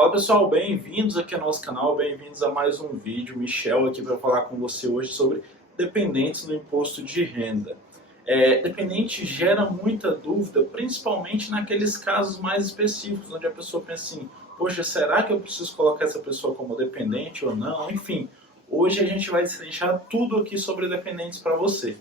Fala pessoal, bem-vindos aqui ao nosso canal, bem-vindos a mais um vídeo. Michel aqui para falar com você hoje sobre dependentes no imposto de renda. Dependente gera muita dúvida, principalmente naqueles casos mais específicos, onde a pessoa pensa assim, poxa, será que eu preciso colocar essa pessoa como dependente ou não? Enfim, hoje a gente vai deixar tudo aqui sobre dependentes para você.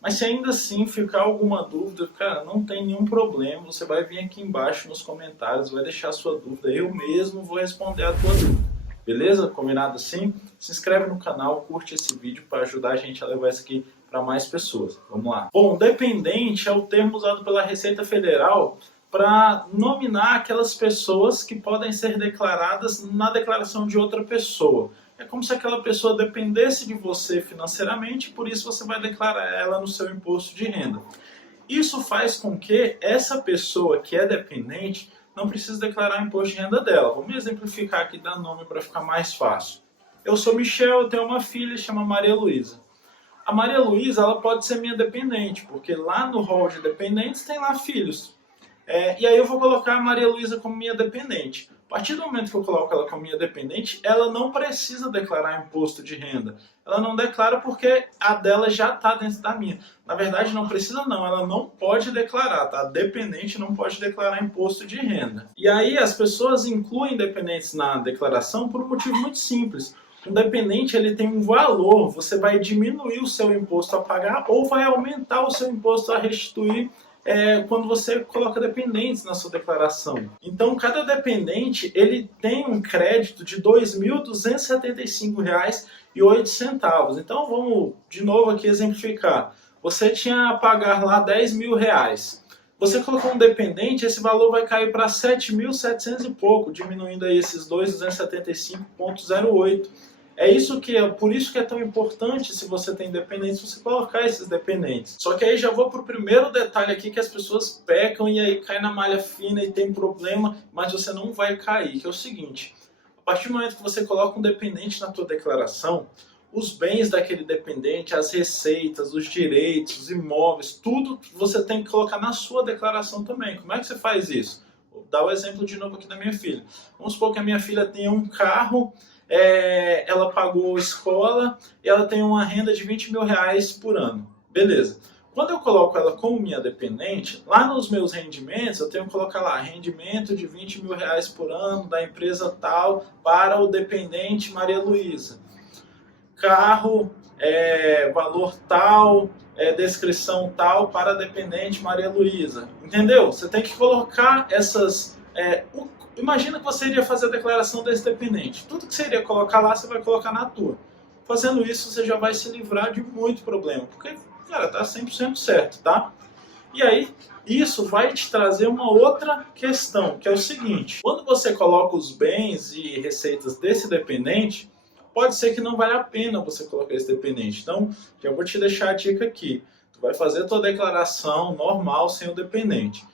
Mas se ainda assim ficar alguma dúvida, cara, não tem nenhum problema, você vai vir aqui embaixo nos comentários, vai deixar a sua dúvida, eu mesmo vou responder a tua dúvida. Beleza? Combinado assim? Se inscreve no canal, curte esse vídeo para ajudar a gente a levar isso aqui para mais pessoas. Vamos lá. Bom, dependente é o termo usado pela Receita Federal para nominar aquelas pessoas que podem ser declaradas na declaração de outra pessoa. É como se aquela pessoa dependesse de você financeiramente, por isso você vai declarar ela no seu imposto de renda. Isso faz com que essa pessoa que é dependente não precise declarar o imposto de renda dela. Vamos exemplificar aqui, dar nome para ficar mais fácil. Eu sou Michel, eu tenho uma filha, chama Maria Luísa. A Maria Luísa, ela pode ser minha dependente, porque lá no rol de dependentes tem lá filhos. E aí eu vou colocar a Maria Luísa como minha dependente. A partir do momento que eu coloco ela como minha dependente, ela não precisa declarar imposto de renda. Ela não declara porque a dela já está dentro da minha. Na verdade, não precisa não, ela não pode declarar, tá? A dependente não pode declarar imposto de renda. E aí as pessoas incluem dependentes na declaração por um motivo muito simples. Um dependente, ele tem um valor, você vai diminuir o seu imposto a pagar ou vai aumentar o seu imposto a restituir quando você coloca dependentes na sua declaração. Então, cada dependente ele tem um crédito de R$ 2.275,08. Então, vamos de novo aqui exemplificar. Você tinha a pagar lá R$ 10.000. Você colocou um dependente, esse valor vai cair para 7.700 e pouco, diminuindo aí esses 2.275,08. Por isso que é tão importante, se você tem dependentes, você colocar esses dependentes. Só que aí já vou para o primeiro detalhe aqui, que as pessoas pecam e aí cai na malha fina e tem problema, mas você não vai cair, que é o seguinte: a partir do momento que você coloca um dependente na tua declaração, os bens daquele dependente, as receitas, os direitos, os imóveis, tudo você tem que colocar na sua declaração também. Como é que você faz isso? Vou dar o exemplo de novo aqui da minha filha. Vamos supor que a minha filha tenha um carro, ela pagou escola e ela tem uma renda de R$ 20.000 por ano. Beleza. Quando eu coloco ela como minha dependente, lá nos meus rendimentos, eu tenho que colocar lá rendimento de R$ 20.000 por ano da empresa tal para o dependente Maria Luísa. Carro, valor tal, descrição tal para a dependente Maria Luísa. Entendeu? Você tem que colocar essas... Imagina que você iria fazer a declaração desse dependente. Tudo que você iria colocar lá, você vai colocar na tua. Fazendo isso, você já vai se livrar de muito problema. Porque, cara, tá 100% certo, tá? E aí, isso vai te trazer uma outra questão, que é o seguinte. Quando você coloca os bens e receitas desse dependente, pode ser que não vale a pena você colocar esse dependente. Então, já vou te deixar a dica aqui. Tu vai fazer a tua declaração normal sem o dependente.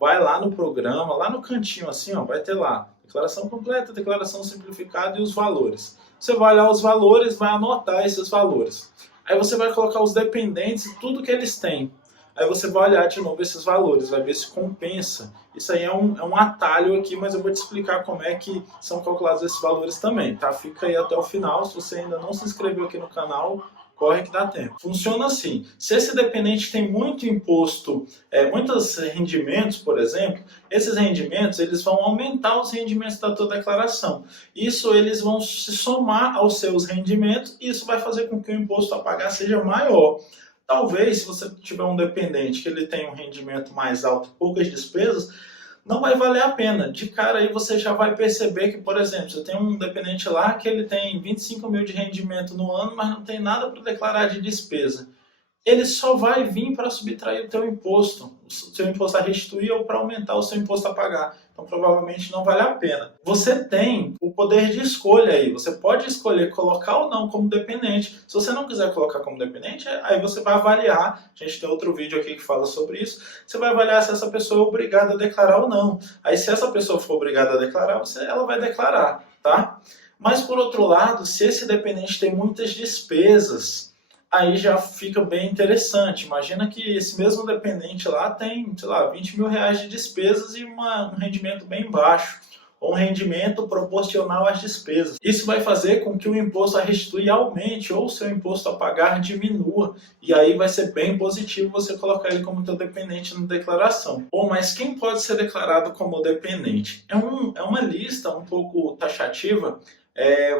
Vai lá no programa, lá no cantinho assim, ó, vai ter lá declaração completa, declaração simplificada e os valores. Você vai olhar os valores, vai anotar esses valores. Aí você vai colocar os dependentes e tudo que eles têm. Aí você vai olhar de novo esses valores, vai ver se compensa. Isso aí é um atalho aqui, mas eu vou te explicar como é que são calculados esses valores também, tá? Fica aí até o final. Se você ainda não se inscreveu aqui no canal, corre que dá tempo. Funciona assim: se esse dependente tem muito imposto, muitos rendimentos, por exemplo, esses rendimentos eles vão aumentar os rendimentos da tua declaração. Isso eles vão se somar aos seus rendimentos e isso vai fazer com que o imposto a pagar seja maior. Talvez, se você tiver um dependente que ele tem um rendimento mais alto, poucas despesas, não vai valer a pena. De cara aí você já vai perceber que, por exemplo, você tem um dependente lá que ele tem 25 mil de rendimento no ano, mas não tem nada para declarar de despesa. Ele só vai vir para subtrair o teu imposto a restituir ou para aumentar o seu imposto a pagar. Então provavelmente não vale a pena. Você tem o poder de escolha aí. Você pode escolher colocar ou não como dependente. Se você não quiser colocar como dependente, aí você vai avaliar. A gente tem outro vídeo aqui que fala sobre isso. Você vai avaliar se essa pessoa é obrigada a declarar ou não. Aí se essa pessoa for obrigada a declarar, ela vai declarar, tá? Mas por outro lado, se esse dependente tem muitas despesas, aí já fica bem interessante. Imagina que esse mesmo dependente lá tem, sei lá, R$ 20.000 de despesas e um rendimento bem baixo. ou um rendimento proporcional às despesas. Isso vai fazer com que o imposto a restituir aumente ou o seu imposto a pagar diminua. E aí vai ser bem positivo você colocar ele como teu dependente na declaração. Bom, mas quem pode ser declarado como dependente? É uma lista um pouco taxativa,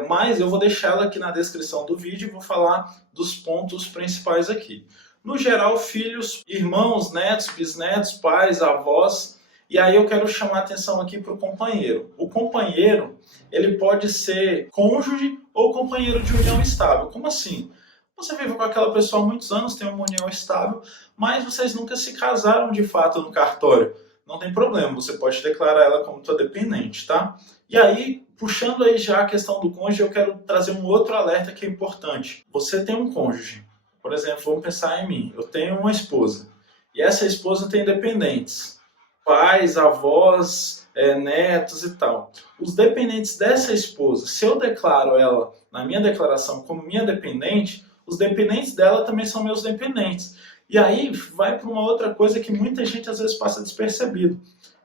mas eu vou deixá-la aqui na descrição do vídeo e vou falar dos pontos principais aqui. No geral, filhos, irmãos, netos, bisnetos, pais, avós. E aí eu quero chamar a atenção aqui para o companheiro. O companheiro, ele pode ser cônjuge ou companheiro de união estável. Como assim? Você vive com aquela pessoa há muitos anos, tem uma união estável, mas vocês nunca se casaram de fato no cartório. Não tem problema, você pode declarar ela como tua dependente, tá? E aí, puxando aí já a questão do cônjuge, eu quero trazer um outro alerta que é importante. Você tem um cônjuge, por exemplo, vamos pensar em mim. Eu tenho uma esposa, e essa esposa tem dependentes. Pais, avós, netos e tal. Os dependentes dessa esposa, se eu declaro ela na minha declaração como minha dependente, os dependentes dela também são meus dependentes. E aí vai para uma outra coisa que muita gente às vezes passa despercebido.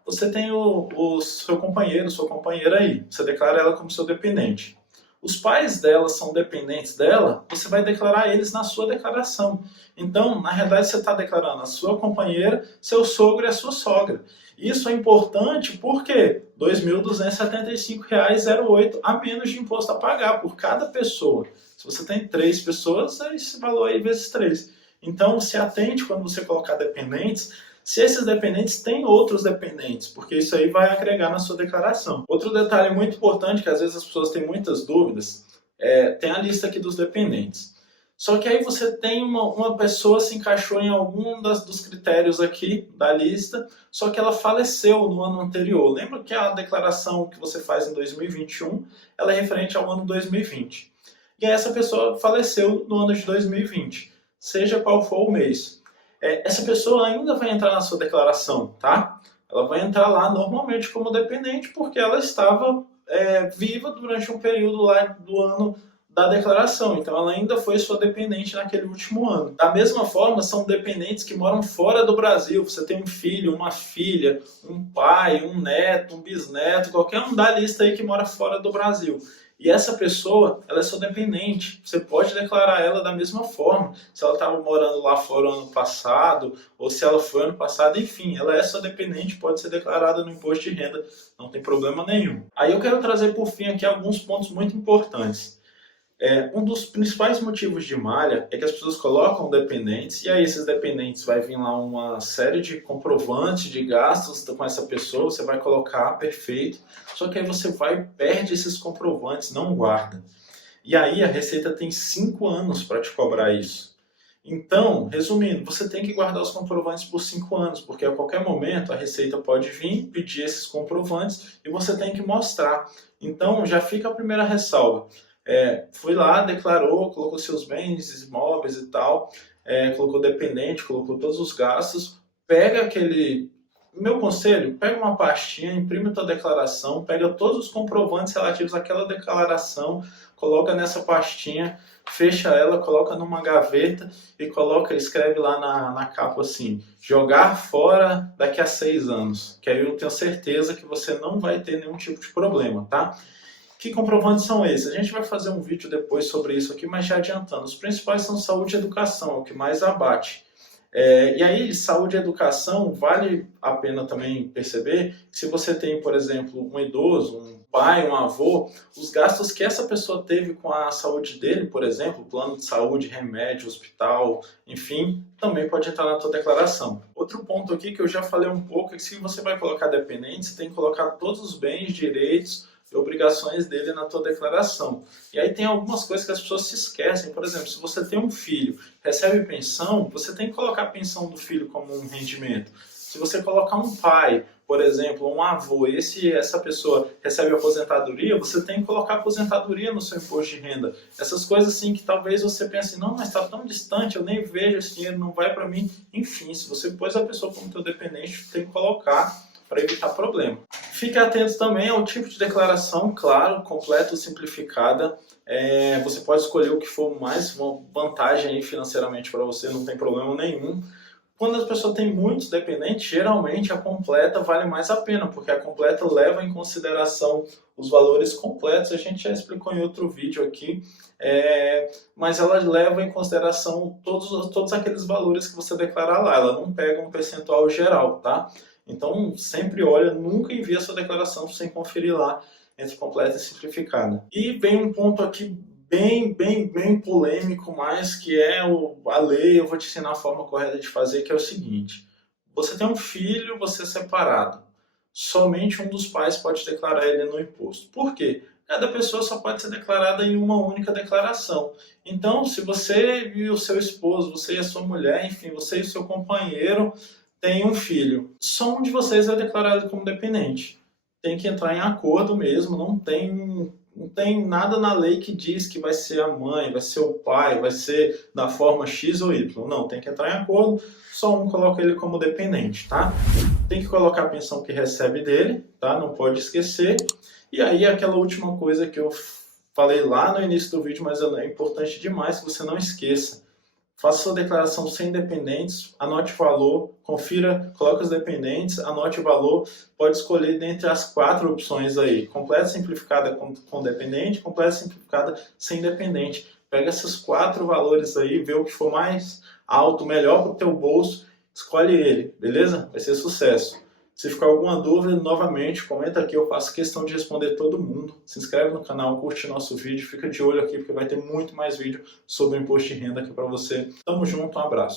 Você tem o seu companheiro, sua companheira aí, você declara ela como seu dependente. Os pais dela são dependentes dela, você vai declarar eles na sua declaração. Então, na realidade, você está declarando a sua companheira, seu sogro e a sua sogra. Isso é importante porque R$ 2.275,08 a menos de imposto a pagar por cada pessoa. Se você tem 3 pessoas, é esse valor aí vezes 3. Então, se atente quando você colocar dependentes, se esses dependentes têm outros dependentes, porque isso aí vai agregar na sua declaração. Outro detalhe muito importante, que às vezes as pessoas têm muitas dúvidas, tem a lista aqui dos dependentes. Só que aí você tem uma pessoa que se encaixou em algum dos critérios aqui da lista, só que ela faleceu no ano anterior. Lembra que a declaração que você faz em 2021, ela é referente ao ano 2020. E aí essa pessoa faleceu no ano de 2020, seja qual for o mês. Essa pessoa ainda vai entrar na sua declaração, tá? Ela vai entrar lá normalmente como dependente porque ela estava viva durante um período lá do ano da declaração. Então ela ainda foi sua dependente naquele último ano. Da mesma forma, são dependentes que moram fora do Brasil. Você tem um filho, uma filha, um pai, um neto, um bisneto, qualquer um da lista aí que mora fora do Brasil. E essa pessoa, ela é sua dependente. Você pode declarar ela da mesma forma. Se ela estava morando lá fora ano passado, ou se ela foi ano passado, enfim, ela é sua dependente, pode ser declarada no imposto de renda, não tem problema nenhum. Aí eu quero trazer por fim aqui alguns pontos muito importantes. Um dos principais motivos de malha é que as pessoas colocam dependentes e aí esses dependentes vai vir lá uma série de comprovantes de gastos com essa pessoa, você vai colocar, perfeito, só que aí você perde esses comprovantes, não guarda. E aí a Receita tem 5 anos para te cobrar isso. Então, resumindo, você tem que guardar os comprovantes por 5 anos, porque a qualquer momento a Receita pode vir, pedir esses comprovantes e você tem que mostrar. Então já fica a primeira ressalva. Foi lá, declarou, colocou seus bens imóveis e tal, colocou dependente, colocou todos os gastos, pega aquele... Meu conselho, pega uma pastinha, imprime a tua declaração, pega todos os comprovantes relativos àquela declaração, coloca nessa pastinha, fecha ela, coloca numa gaveta e escreve lá na capa assim, jogar fora daqui a 6 anos, que aí eu tenho certeza que você não vai ter nenhum tipo de problema, tá? Que comprovantes são esses? A gente vai fazer um vídeo depois sobre isso aqui, mas já adiantando. Os principais são saúde e educação, é o que mais abate. E aí, saúde e educação, vale a pena também perceber que se você tem, por exemplo, um idoso, um pai, um avô, os gastos que essa pessoa teve com a saúde dele, por exemplo, plano de saúde, remédio, hospital, enfim, também pode entrar na tua declaração. Outro ponto aqui que eu já falei um pouco é que se você vai colocar dependente, você tem que colocar todos os bens, direitos e obrigações dele na tua declaração. E aí tem algumas coisas que as pessoas se esquecem. Por exemplo, se você tem um filho, recebe pensão, você tem que colocar a pensão do filho como um rendimento. Se você colocar um pai, por exemplo, um avô, e essa pessoa recebe aposentadoria, você tem que colocar aposentadoria no seu imposto de renda. Essas coisas assim que talvez você pense, não, mas está tão distante, eu nem vejo esse dinheiro, não vai para mim. Enfim, se você pôs a pessoa como teu dependente, tem que colocar para evitar problema. Fique atento também ao tipo de declaração, claro, completa ou simplificada. Você pode escolher o que for mais uma vantagem aí financeiramente para você, não tem problema nenhum. Quando a pessoa tem muitos dependentes, geralmente a completa vale mais a pena, porque a completa leva em consideração os valores completos, a gente já explicou em outro vídeo aqui, mas ela leva em consideração todos aqueles valores que você declarar lá, ela não pega um percentual geral, tá? Então sempre olha, nunca envia sua declaração sem conferir lá entre completa e simplificada. E vem um ponto aqui bem polêmico, mas que é a lei, eu vou te ensinar a forma correta de fazer, que é o seguinte: você tem um filho, você é separado, somente um dos pais pode declarar ele no imposto. Por quê? Cada pessoa só pode ser declarada em uma única declaração. Então, se você e o seu esposo, você e a sua mulher, enfim, você e o seu companheiro têm um filho, só um de vocês é declarado como dependente. Tem que entrar em acordo mesmo, não tem nada na lei que diz que vai ser a mãe, vai ser o pai, vai ser da forma X ou Y. Não, tem que entrar em acordo, só um coloca ele como dependente, tá? Tem que colocar a pensão que recebe dele, tá? Não pode esquecer. E aí aquela última coisa que eu falei lá no início do vídeo, mas é importante demais que você não esqueça. Faça sua declaração sem dependentes, anote o valor, confira, coloque os dependentes, anote o valor, pode escolher dentre as 4 opções aí, completa simplificada com dependente, completa simplificada sem dependente. Pega esses 4 valores aí, vê o que for mais alto, melhor para o teu bolso, escolhe ele, beleza? Vai ser sucesso. Se ficar alguma dúvida, novamente, comenta aqui, eu faço questão de responder todo mundo. Se inscreve no canal, curte nosso vídeo, fica de olho aqui porque vai ter muito mais vídeo sobre o imposto de renda aqui para você. Tamo junto, um abraço.